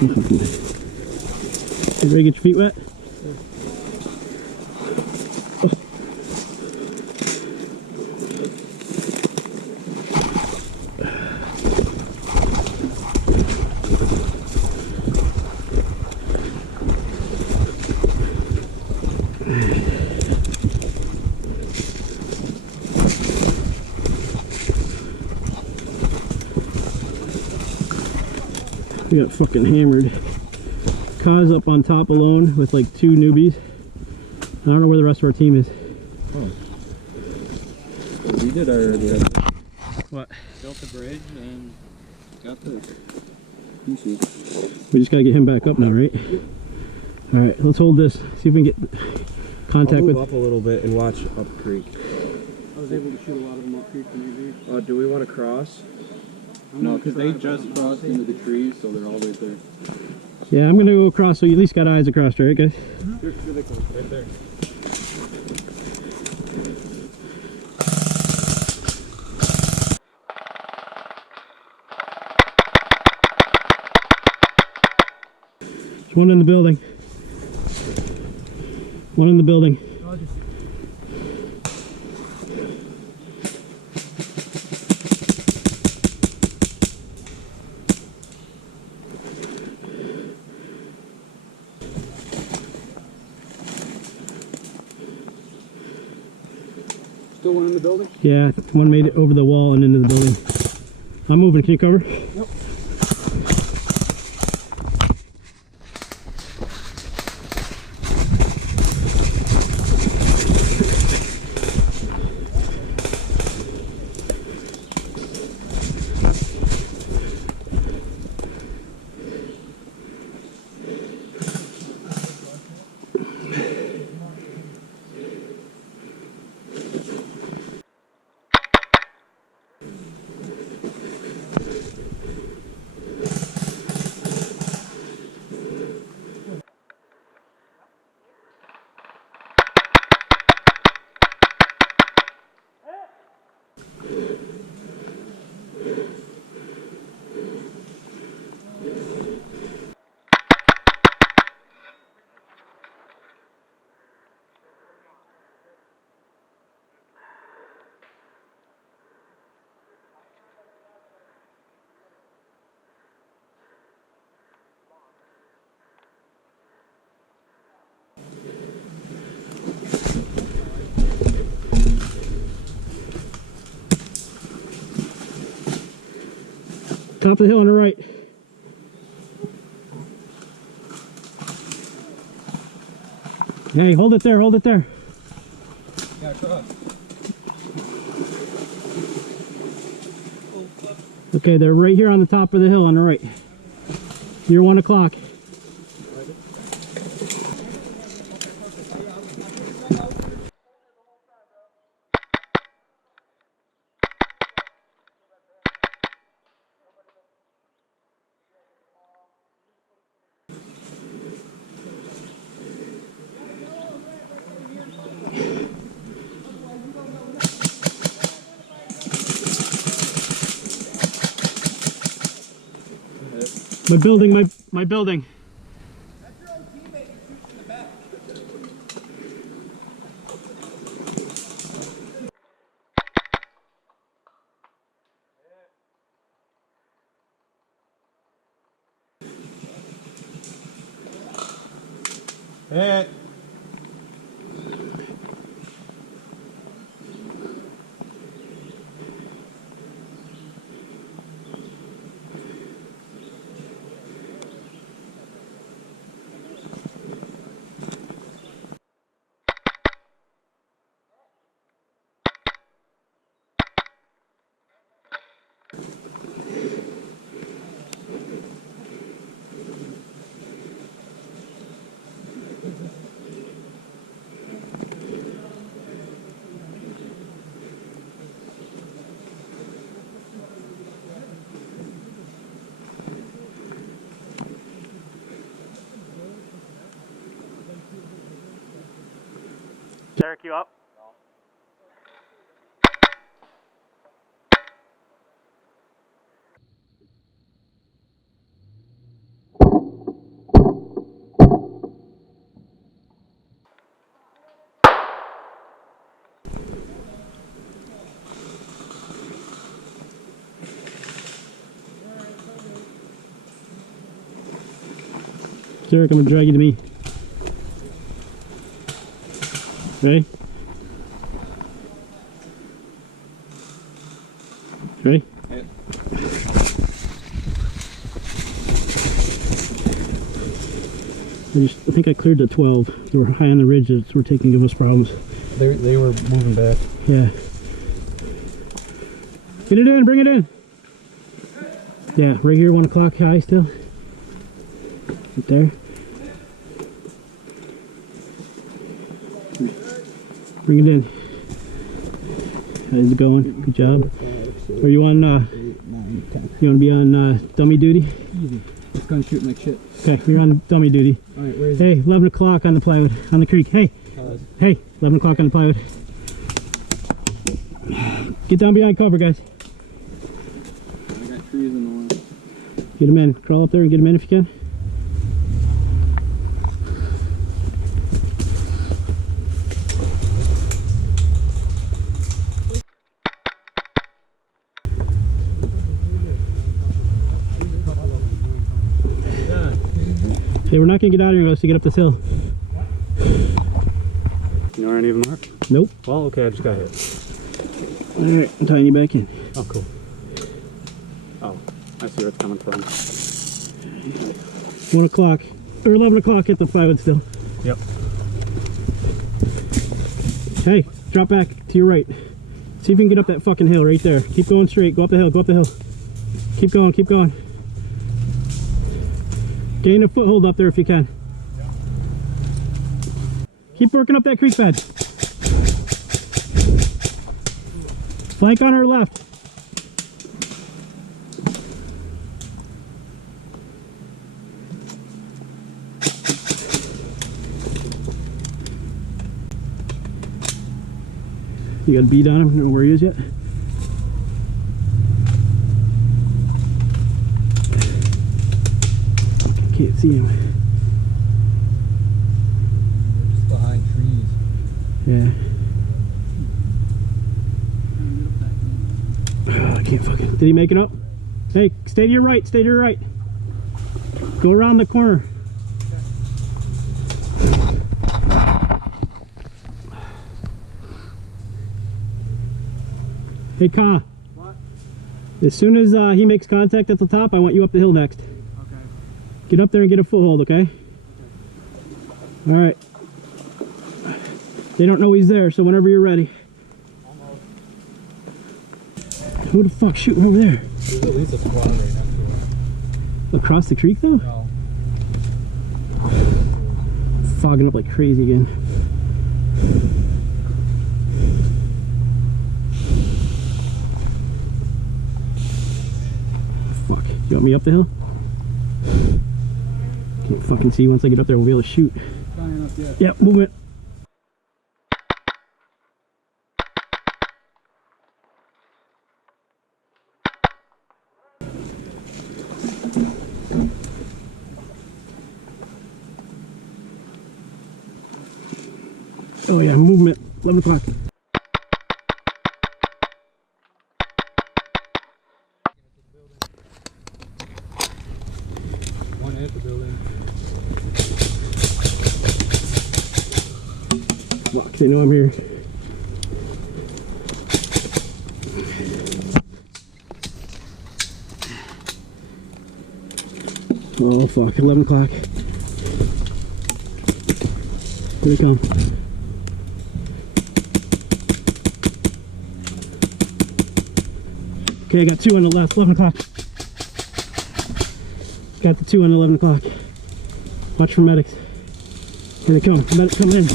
You ready to get your feet wet? We got fucking hammered. Kaz up on top alone with like 2 newbies. I don't know where the rest of our team is. Oh. Well, we did already. What? Built the bridge and got the pieces. We just gotta get him back up now, right? Alright, let's hold this. See if we can get contact I'll move with. up a little bit and watch up creek. I was able to shoot a lot of them up creek maybe. Do we want to cross? No, because they just crossed into the trees, so they're all right there. Yeah, I'm gonna go across so you at least got eyes across, right guys? Here they come, right there. There's one in the building. One in the building. Still one in the building? Yeah, one made it over the wall and into the building. I'm moving, can you cover? Yep. Top of the hill on the right. Hey, hold it there, hold it there. Yeah, cross. Okay, they're right here on the top of the hill on the right. You're 1 o'clock. My building, my building. That's your own teammate who shoots in the back. Hit. Derek, you up? No. Eric, I'm gonna drag you to me. Ready? Ready? Yep. I think I cleared the 12. They were high on the ridge that were giving us problems. They were moving back. Yeah. Get it in, bring it in. Yeah, right here, 1 o'clock high still. Right there. Bring it in. How's it going? Good job. Are you on, 8, 9, 10. you want to be on dummy duty? Easy. It's gonna shoot like shit. Okay, you're on dummy duty. Alright, where is Hey, 11 o'clock on the plywood, on the creek. Hey, it? hey, 11 o'clock on the plywood. Get down behind cover, guys. I got trees in the way. Get him in. Crawl up there and get him in if you can. Hey, we're not gonna get out of here unless you get up this hill. You know any of them are? Nope. Well, okay, I just got hit. Alright, I'm tying you back in. Oh, cool. Oh, I see where it's coming from. 1 o'clock. Or 11 o'clock at the plywood still. Yep. Hey, drop back to your right. See if you can get up that fucking hill right there. Keep going straight. Go up the hill. Go up the hill. Keep going. Keep going. Gain a foothold up there if you can. Keep working up that creek bed. Flank on our left. You got a bead on him? Know where he is yet? Can't see him. Just behind trees. Yeah. Oh, I can't fucking. Did he make it up? Hey, stay to your right. Stay to your right. Go around the corner. Hey, Ka. What? As soon as he makes contact at the top, I want you up the hill next. Okay. Get up there and get a foothold, okay? All right. They don't know he's there, so whenever you're ready. Almost. Who the fuck's shooting over there? There's at least a squad right next to it. Across the creek, though? No. Fogging up like crazy again. Fuck. You want me up the hill? Can't fucking see. Once I get up there, we'll be able to shoot. Not enough yet. Yep, movement. Oh yeah, movement. 11 o'clock. One at the building. Fuck, they know I'm here. Oh fuck, 11 o'clock. Here they come. Okay, I got two on the left, 11 o'clock. Got the two on 11 o'clock. Watch for medics. Here they come. Medic coming in.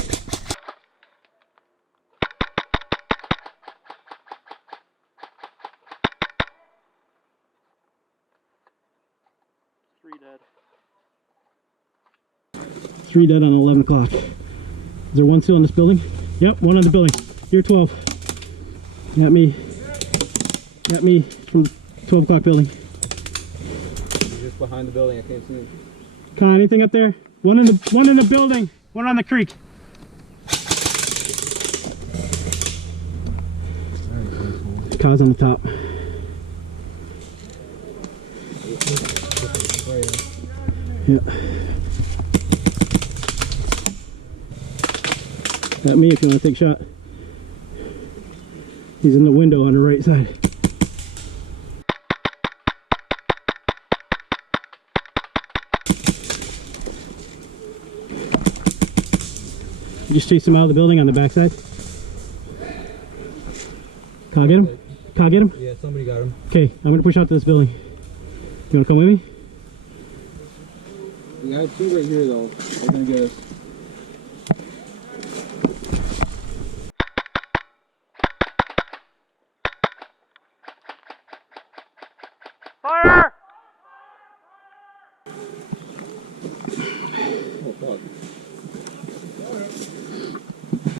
Three dead on 11 o'clock. Is there one still in this building? Yep, one on the building. You're 12. Got me. Got me from 12 o'clock building. He's just behind the building. I can't see him. Con, anything up there? One in the building. One on the creek. Kaz on the top. Yeah. At me if you want to take a shot. He's in the window on the right side. Just chase him out of the building on the backside. Can I get him? Can I get him? Yeah, somebody got him. Okay, I'm gonna push out to this building. You wanna come with me? We got two right here though. They're gonna get us. Fire! Oh fuck.